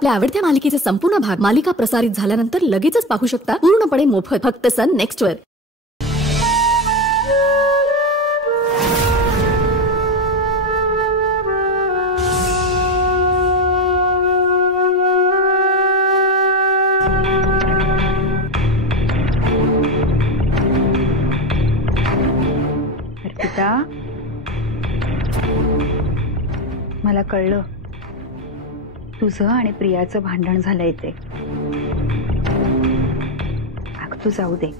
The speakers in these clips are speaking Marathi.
आपल्या आवडत्या मालिकेचे संपूर्ण भाग मालिका प्रसारित झाल्यानंतर लगेचच पाहू शकता पूर्णपणे मोफत फक्त सन नेक्स्ट वर. अर्पिता, मला कळलं तुझं आणि प्रियाचं भांडण झालंय ते. अगं तू जाऊ दे,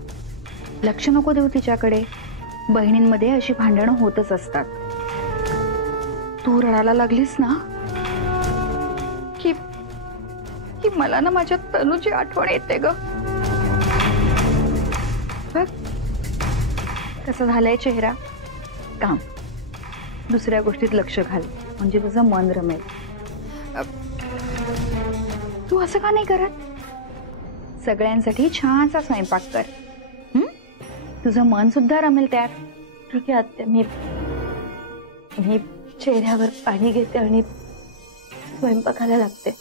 लक्ष नको देऊ तिच्याकडे. बहिणींमध्ये अशी भांडणं होतच असतात. तू रडायला लागलीस ना की मला ना माझ्या तनूची आठवण येते ग. बघ कसं झालंय चेहरा. काम दुसऱ्या गोष्टीत लक्ष घाल म्हणजे तुझं मन रमेल. तू असं का नाही करत? सगळ्यांसाठी छानसा स्वयंपाक कर. तुझं मन सुद्धा रमेल त्यात. ठीक आहे आत्या, मी चेहऱ्यावर पाणी घेते आणि स्वयंपाकाला लागते.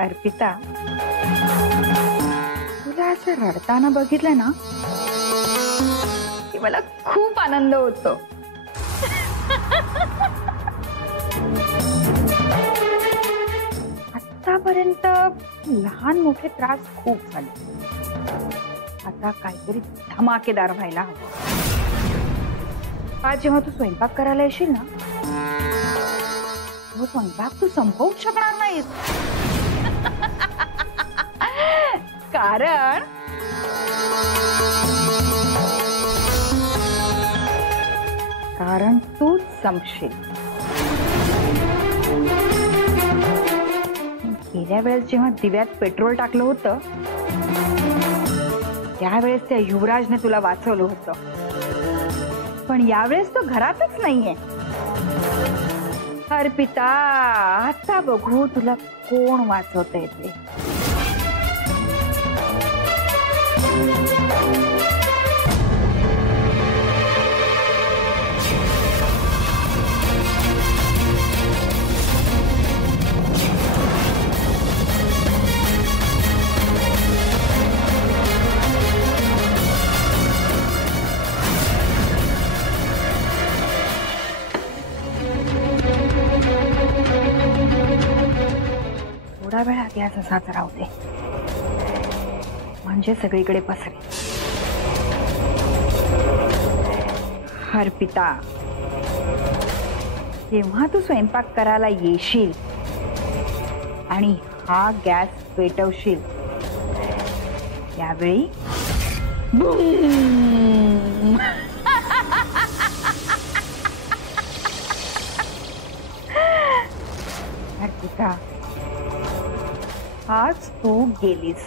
अर्पिता, तुला असं रडताना बघितलं ना की मला खूप आनंद होतो. आतापर्यंत लहान मोठे त्रास खूप झाले. आता काहीतरी धमाकेदार व्हायला हवं. आज जेव्हा तू स्वयंपाक करायला येशील ना, तो स्वयंपाक तू संपवूच शकणार नाहीस. कारण तूच संपशील. गेल्या वेळेस जेव्हा दिव्यात पेट्रोल टाकलं होतं त्यावेळेस त्या युवराजने तुला वाचवलं होतं. पण यावेळेस तो घरातच नाहीये. अर्पिता, आता बघू तुला कोण वाचवता येते. थोडा वेळ गॅस असाच राहू दे म्हणजे सगळीकडे पसरेल. अर्पिता, जेव्हा तू स्वयंपाक करायला येशील आणि हा गॅस पेटवशील त्यावेळी बूम. अर्पिता, आज तू गेलीस.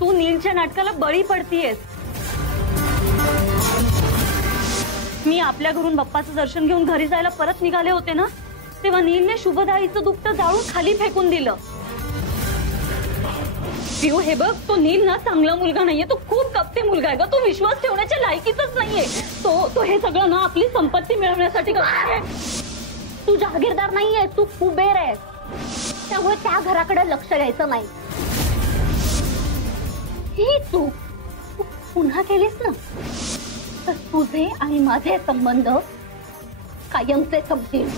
तू नीलच्या नाटकाला बळी पडतीयस. मी आपल्या घरून बाप्पाचं दर्शन घेऊन घरी जायला परत निघाले होते ना, तेव्हा नीलने शुभदाईचं दुपटं जाळून खाली फेकून दिलं. पिऊ, हे बघ, तो नील ना चांगला मुलगा नाहीये. तो खूप कपटी मुलगा आहे ग. तो विश्वास ठेवण्याच्या लायकीचाच नाहीये. तो हे सगळं ना आपली संपत्ती मिळवण्यासाठी करतोय. तू जहागीरदार नाहीये, तू कुबेर आहेस. त्यामुळे त्या घराकडे लक्ष द्यायचं नाही. ही तू पुन्हा केलीस ना तर तुझे आणि माझे संबंध कायमचे संपतील.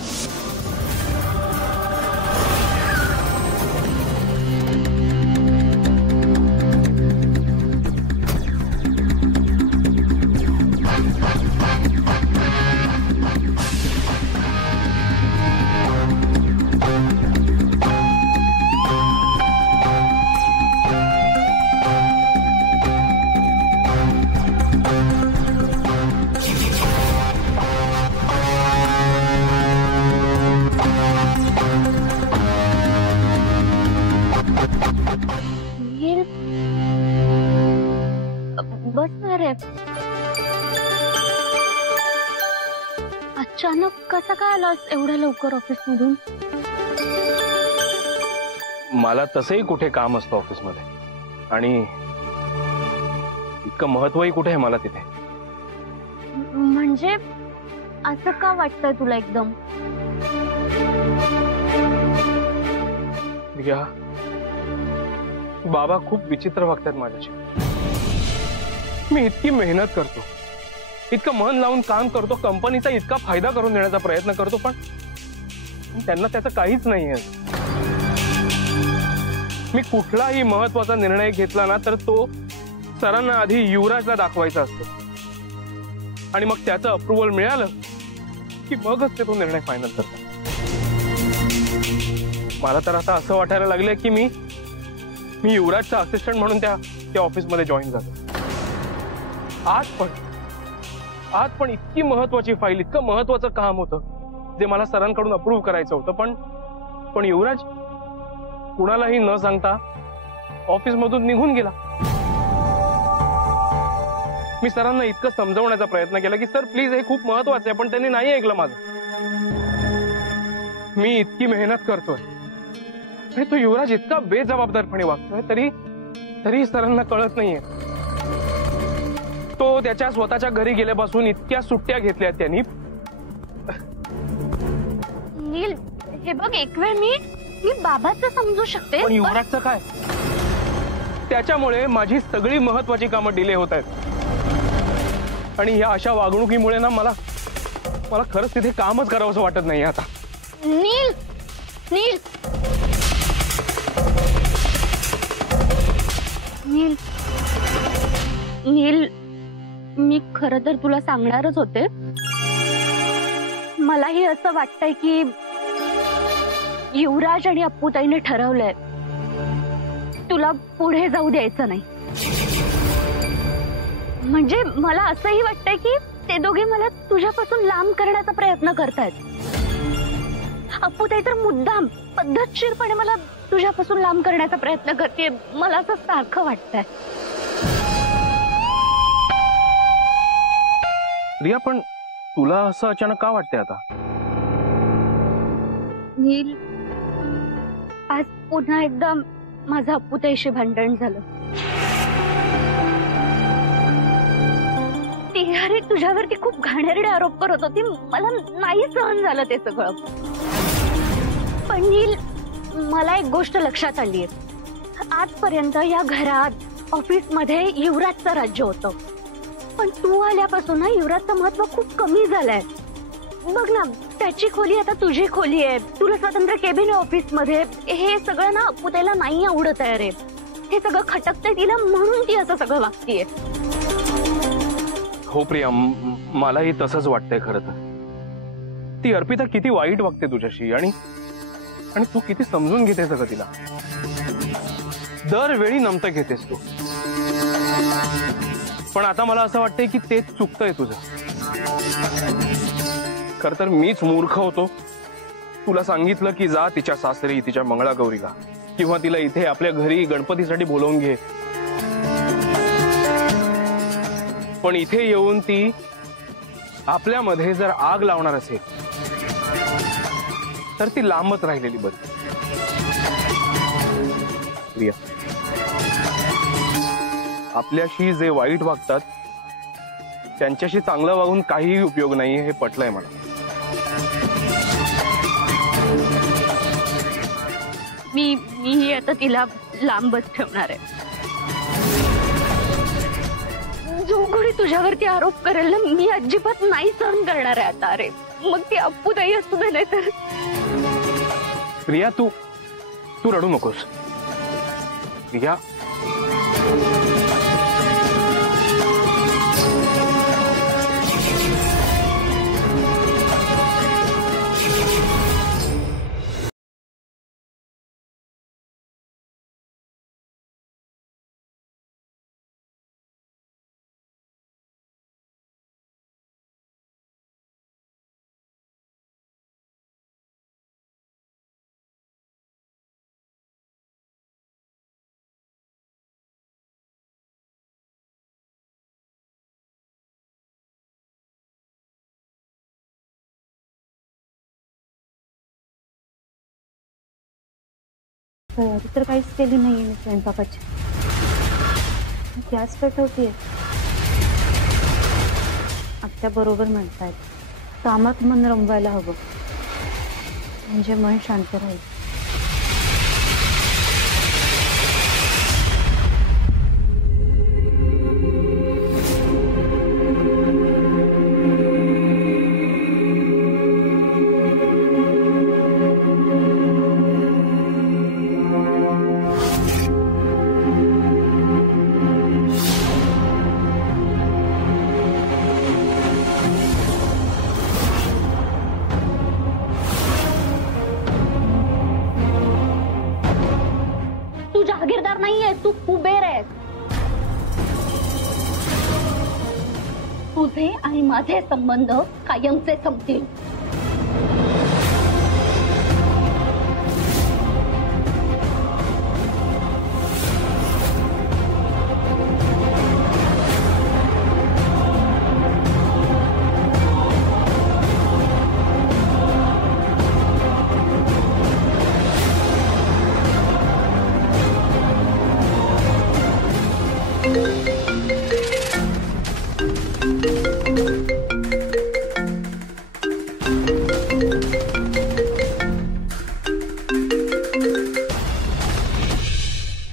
नील बसणार आहे. अचानक कसा काय आलास एवढ्या लवकर ऑफिस मधून? मला तसंही कुठे काम असतं ऑफिसमध्ये आणि इतकं महत्वही कुठे आहे मला तिथे. म्हणजे असं का वाटतंय तुला एकदम? रिया, बाबा खूप विचित्र वागतात माझ्याशी. मी इतकी मेहनत करतो, इतकं मन लावून काम करतो, कंपनीचा इतका फायदा करून देण्याचा प्रयत्न करतो, पण त्यांना त्याचं काहीच नाहीये. मी कुठलाही महत्वाचा निर्णय घेतला ना तर तो सरांना आधी युवराजला दाखवायचा असतो आणि मग त्याचं अप्रुव्हल मिळालं की मगच ते तो निर्णय फायनल करतात. मला तर आता असं वाटायला लागलंय की मी युवराजचा असिस्टंट म्हणून त्या ऑफिसमध्ये जॉईन झालो. आज पण इतकी महत्वाची फाईल, इतकं महत्वाचं काम होतं जे मला सरांकडून अप्रूव्ह करायचं होतं, पण युवराज कुणालाही न सांगता ऑफिसमधून निघून गेला. मी सरांना इतकं समजावण्याचा प्रयत्न केला की सर प्लीज हे खूप महत्वाचं आहे, पण त्यांनी नाही ऐकलं माझं. मी इतकी मेहनत करतोय आणि तो युवराज इतका बेजबाबदारपणे वागतोय तरी सरांना कळत नाहीये. तो त्याच्या स्वतःच्या घरी गेल्यापासून इतक्या सुट्ट्या घेतल्या त्यांनी. नील हे बघ, एक वेळ मी बाबाचं समजू शकते, पण युवराजचं काय? त्याच्यामुळे माझी सगळी महत्वाची कामं डिले होत आहेत आणि या अशा वागणुकीमुळे ना मला खरंच तिथे कामच करावंसं वाटत नाही आता. नील नील नील नील मी खरं तर तुला सांगणारच होते. मलाही असं वाटतंय की युवराज आणि अप्पूताईने ठरवलंय तुला पुढे जाऊ द्यायचं नाही. म्हणजे मला असंही वाटतंय की ते दोघे मला तुझ्यापासून लांब करण्याचा प्रयत्न करतायत. अप्पूताई तर मुद्दाम पद्धतशीरपणे मला तुझ्यापासून लांब करण्याचा प्रयत्न करते. मला असं सारखं वाटतंय. रिया, पण तुला असं अचानक का वाटतंय आता? नील, आज पुन्हा एकदा माझं अप्पूताईशी भांडण झालं. ती अरे तुझ्यावरती खूप घाणेरडे आरोप करत होती. मला नाही सहन झालं ते सगळं. पण नील, मला एक गोष्ट लक्षात आली आहे. आजपर्यंत या घरात ऑफिसमध्ये युवराजचं राज्य होतं, पण तू आल्यापासून ना युवराजचं महत्व खूप कमी झालंय. बघ ना, त्याची खोली आता तुझी खोली आहे. तुला स्वतंत्र केबिन आहे ऑफिस मध्ये. हे सगळं ना अप्पूताईला नाही आवडत आहे रे. हे सगळं खटकतंय तिला, म्हणून ती असं सगळं वागतीये. हो प्रिया, मलाही तसंच वाटतंय. खरं तर ती अर्पिता किती वाईट वागते तुझ्याशी आणि तू किती समजून घेतेस का तिला. दरवेळी नमतं घेतेस तू. पण आता मला असं वाटतंय की तेच चुकतंय तुझं. खर तर मीच मूर्ख होतो. तुला सांगितलं की जा तिच्या सासरी, तिच्या मंगळागौरीला, किंवा तिला इथे आपल्या घरी गणपतीसाठी बोलवून घे. पण इथे येऊन ती आपल्यामध्ये जर आग लावणार असेल तर ती लांबच राहिलेली बरी. प्रिया, आपल्याशी जे वाईट वागतात त्यांच्याशी चांगलं वागून काहीही उपयोग नाही, हे पटलंय मला. मी आता तिला लांबच ठेवणार आहे. जो कोणी तुझ्यावरती आरोप करेल ना, मी अजिबात नाही सहन करणार आहे आता. अरे मग ती अप्पूताई असू दे नाही तर. प्रिया, तू रडू नकोस. प्रिया, तयारी तर काहीच केली नाहीये मी स्वयंपाकाची. गॅस पेटवतीये. आत्या बरोबर म्हणतायत, कामात मन रमवायला हवं, म्हणजे मन शांत राहील. जहागीरदार नाहीये, तू कुबेर आहेस. तुझे आणि माझे संबंध कायमचे संपतील.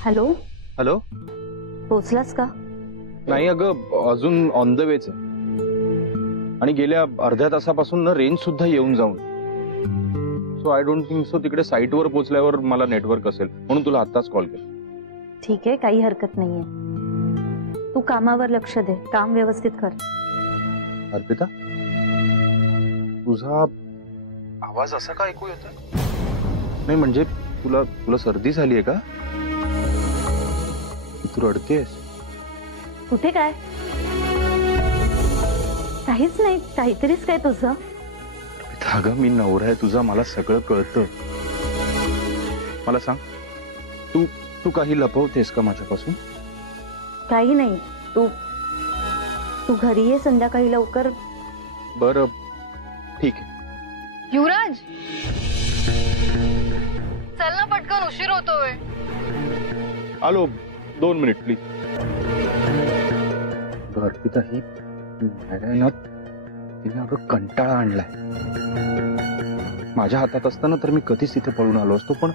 Hello hello. पोचलास का? नाही अगं, अजून ऑन द वेच आहे. आणि गेल्या अर्ध्या तासापासून ना रेंज सुद्धा येऊन जाऊन. So I don't think so तिकडे साईटवर पोहोचल्यावर मला नेटवर्क असेल, म्हणून तुला आत्ताच कॉल केला. ठीक आहे, काही हरकत नाहीये. तू कामावर लक्ष दे, काम व्यवस्थित कर. अर्पिता, तुझा आवाज असा का ऐकू येतोय? नाही म्हणजे तुला तुला सर्दी झाली आहे का? तू रडतेस? कुठे काय? काहीच नाही, काहीतरीच काय तुझं. अगं मी नवरा आहे तुझा, मला सगळं कळतं. मला सांग, तू तू काही लपवतेस का माझ्यापासून? काही नाही. तू तू घरी ये संध्याकाळी लवकर. बरं ठीक आहे. युवराज, चल ना पटकन, उशीर होतोय. आलो, 2 मिनिट प्लीज. अर्पिता ही ना, तिने अगं कंटाळा आणलाय. माझ्या हातात असताना तर मी कधीच तिथे पळून आलो असतो, पण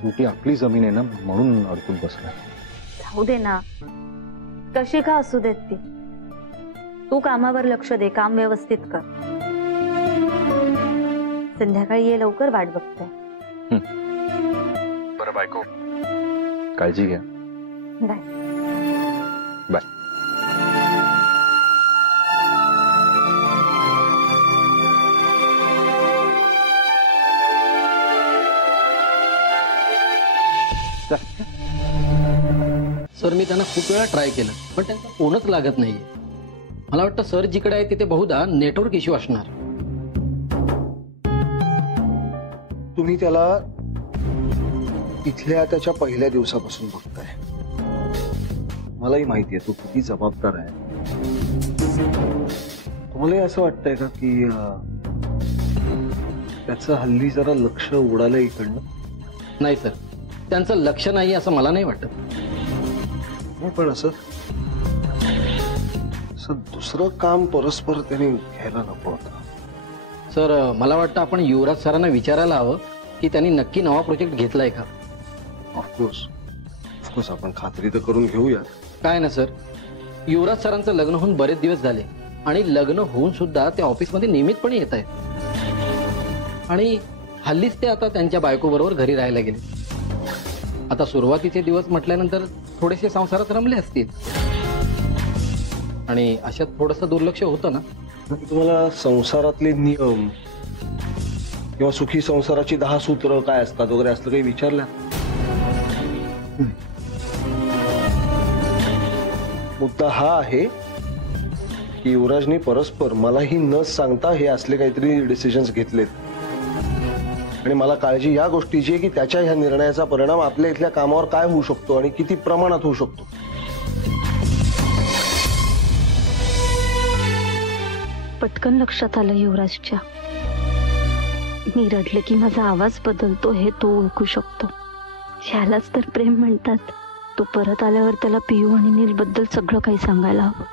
शेवटी आपली जमीन आहे ना, म्हणून अडकून बसलाय. जाऊ दे ना, कशी का असू देत ती. तू कामावर लक्ष दे, काम व्यवस्थित कर. संध्याकाळी ये लवकर, वाट बघते. बरं बायको, काळजी घ्या. Bye bye. सर, मी त्यांना खूप वेळा ट्राय केलं, पण त्यांचा फोनच लागत नाहीये. मला वाटतं सर जिकडे आहे तिथे बहुधा नेटवर्क इश्यू असणार. तुम्ही त्याला इथल्या त्याच्या पहिल्या दिवसापासून बघताय. मलाही माहिती आहे तो किती जबाबदार आहे. तुम्हालाही असं वाटतंय का की त्याचं हल्ली जरा लक्ष उडालं इकडनं? नाही सर, त्यांचं लक्ष नाही असं मला नाही वाटत. नाही, पण असं दुसरं काम परस्पर त्याने घ्यायला नको होता. सर, मला वाटतं आपण युवराज सरांना विचारायला हवं की त्यांनी नक्की नवा प्रोजेक्ट घेतलाय का. ऑफकोर्स आपण खात्री तर करून घेऊया. काय ना सर, युवराज सरांचं लग्न होऊन बरेच दिवस झाले आणि लग्न होऊन सुद्धा ते ऑफिसमध्ये नियमितपणे येत आहेत. आणि हल्लीच ते आता त्यांच्या बायकोबरोबर घरी राहायला गेले. आता सुरुवातीचे दिवस म्हटल्यानंतर थोडेसे संसारात रमले असतील आणि अशात थोडंसं दुर्लक्ष होतं ना. तुम्हाला संसारातले नियम किंवा सुखी संसाराची 10 सूत्र काय असतात वगैरे असलं काही विचारलं? मुद्दा हा आहे की युवराजने परस्पर मलाही न सांगता हे असले काहीतरी डिसिजन्स घेतलेत. आणि मला काळजी या गोष्टीची आहे की त्याच्या ह्या निर्णयाचा परिणाम आपल्या इथल्या कामावर काय होऊ शकतो आणि किती प्रमाणात होऊ शकतो. पटकन लक्षात आलं युवराजच्या. मी रडले की माझा आवाज बदलतो हे तो ओळखू शकतो. ह्यालाच तर प्रेम म्हणतात. तो परत आल्यावर त्याला पियू आणि नील बद्दल सगळं काही सांगायला हवं.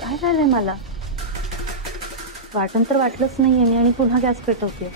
काय झालंय मला? वाटण तर वाटलंच नाहीये मी आणि पुन्हा गॅस पेटवते.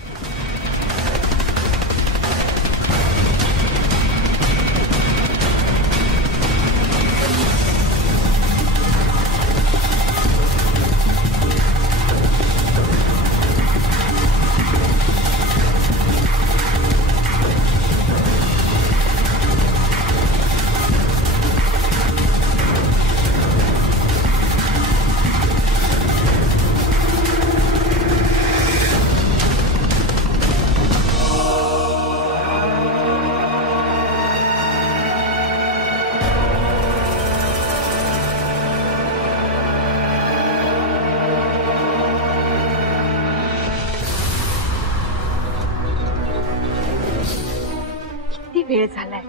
वेळ झालाय,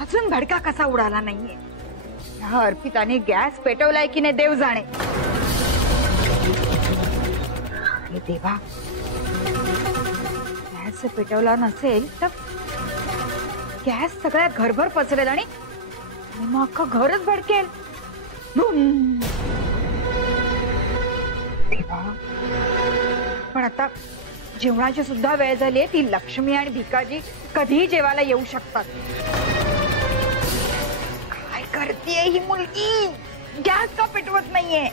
अजून भडका कसा उडाला नाहीये. ह्या अर्पिताने गॅस पेटवलाय की नाही देव जाणे. हे देवा, गॅस पेटवला नसेल तर गॅस सगळ्या घरभर पसरेल आणि मग अख्खं घरच भडकेल. देवा, पण आता जेवणाची सुद्धा वेळ झाली आहे. ती लक्ष्मी आणि भिकाजी कधीही जेवायला येऊ शकतात. काय करतेय ही मुलगी? गॅस का पेटवत नाहीये?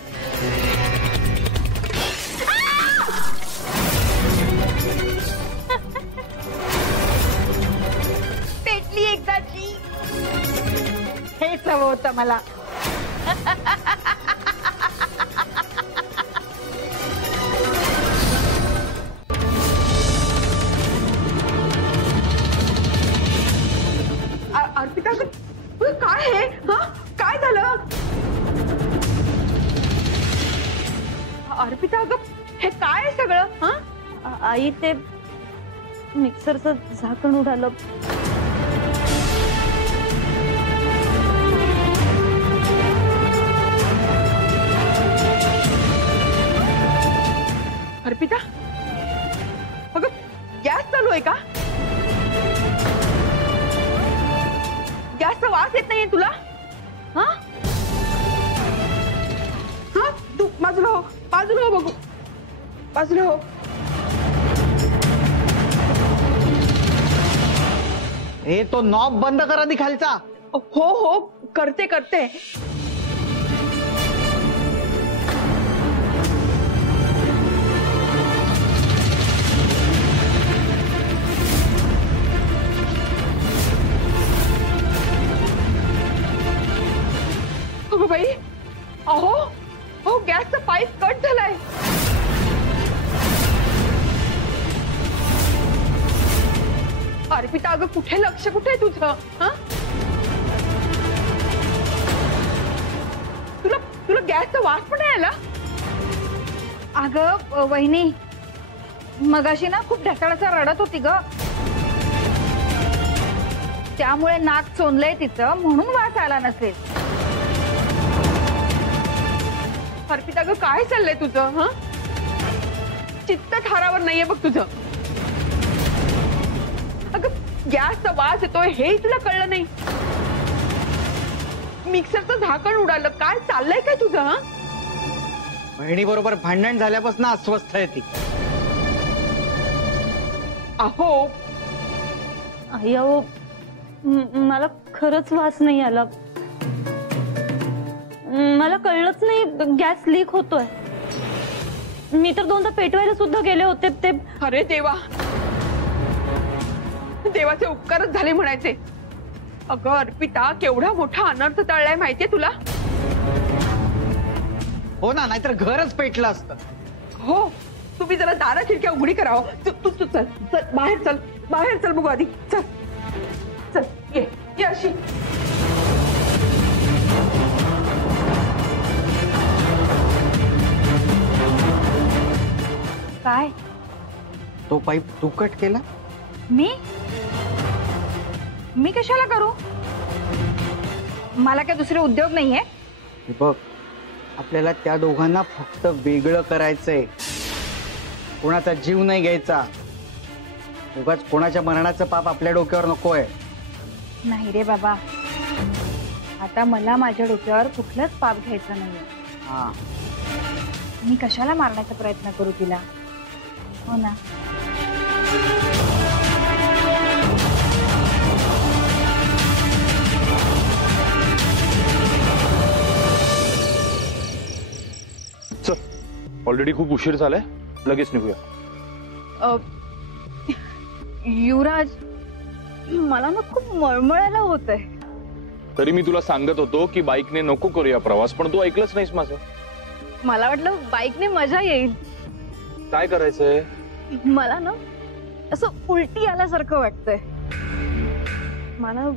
पेटली एकदाची. हेच हवं होतं मला. अर्पिता, काय आहे? काय झालं? अर्पिता, हे काय सगळं? आई, ते मिक्सरचं झाकण उडालं. अर्पिता, अगं गॅस चालू आहे का? गॅसचा वास येत नाहीये तुला? तू बाजूला हो, बाजूला हो बघू, बाजूला हो. हे तो नॉब बंद कर आधी खालचा. हो हो, करते करते. बाई, अहो हो, गॅसचा पाईप कट झालाय. अर्पिता, अगं कुठे लक्ष, कुठे आहे तुझं? तुला गॅसचा वास पण नाही आला? अगं वहिनी, मगाशी ना खूप ढसाळाचा रडत होती ग, त्यामुळे नाक चोंदलंय तिचं, म्हणून वास आला नसेल. अर्पिता, ग काय चाललंय तुझं? चित्त ठारावर नाहीये बघ तुझं. अगं गॅसचा वास येतोय हे तुला कळलं नाही. मिक्सरचं झाकण उडालं, काय चाललंय काय तुझं? बहिणी बरोबर भांडण झाल्यापासून अस्वस्थ आहे ती. अहो आई, अहो मला खरंच वास नाही आला. मला कळलंच नाही गॅस लीक होतोय. मी तर दोनदा पेटवायला सुद्धा गेले होते. ते अरे देवा, देवाचे उपकारच झाले म्हणायचे. अगं अर्पिता, केवढा मोठा अनर्थ टळलाय माहितीये तुला? हो ना, नाहीतर घरच पेटलं असतं. हो, तुम्ही जरा दारा खिडक्या उघडी करावं. तू चल चल, बाहेर चल, बाहेर चल बघू आधी. चल चल, ये अशी. काय? तो पाईप तू कट केला? मी कशाला करू? मला काय दुसरे उद्योग नाहीये? हे बघ, आपल्याला त्या दोघांना फक्त वेगळं करायचंय. कोणाचा जीव नाही घ्यायचा. उगाच कोणाच्या मरणाचं पाप आपल्या डोक्यावर नकोय. नाही रे बाबा, आता मला माझ्या डोक्यावर कुठलंच पाप घ्यायचं नाही. हा, मी कशाला मारण्याचा प्रयत्न करू तिला? हो ना. चल, ऑलरेडी खूप उशीर झालाय, लगेच निघूया. युवराज, मला ना खूप मळमळायला होतंय. तरी मी तुला सांगत होतो की बाईकने नको करूया प्रवास, पण तू ऐकलंच नाहीस माझं. मला वाटलं बाईकने मजा येईल. काय करायचंय? मला ना असं उलटी आल्यासारखं वाटतंय. मला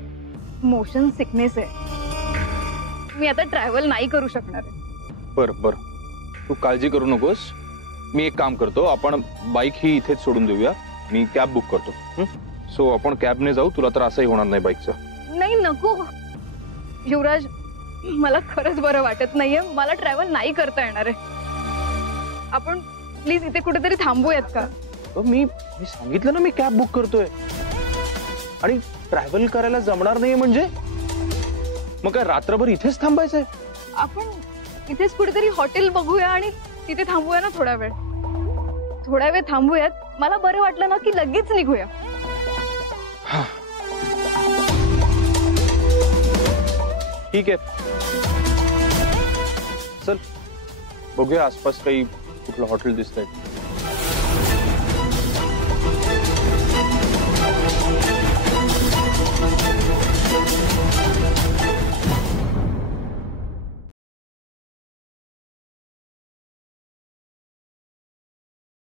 मोशन सिकनेस आहे. मी आता ट्रॅव्हल नाही करू शकणार आहे. बर बर, तू काळजी करू नकोस. मी एक काम करतो, आपण बाईक ही इथेच सोडून देऊया. मी कॅब बुक करतो. सो आपण कॅबने जाऊ, तुला तर असंही होणार नाही बाईकचं. नाही नको युवराज, मला खरंच बरं वाटत नाहीये. मला ट्रॅव्हल नाही करता येणार आहे. आपण प्लीज इथे कुठेतरी थांबूयात का? मी सांगितलं ना, मी कॅब बुक करतोय. आणि ट्रॅव्हल करायला जमणार नाही म्हणजे मग काय रात्रभर इथेच थांबायचंय? आपण इथेच कुठेतरी हॉटेल बघूया आणि तिथे थांबूया ना थोडा वेळ. थोडा वेळ थांबूयात. मला बरं वाटलं ना की लगेच निघूया. ठीक आहे, चल बघूया आसपास काही कुठलं हॉटेल दिसतंय.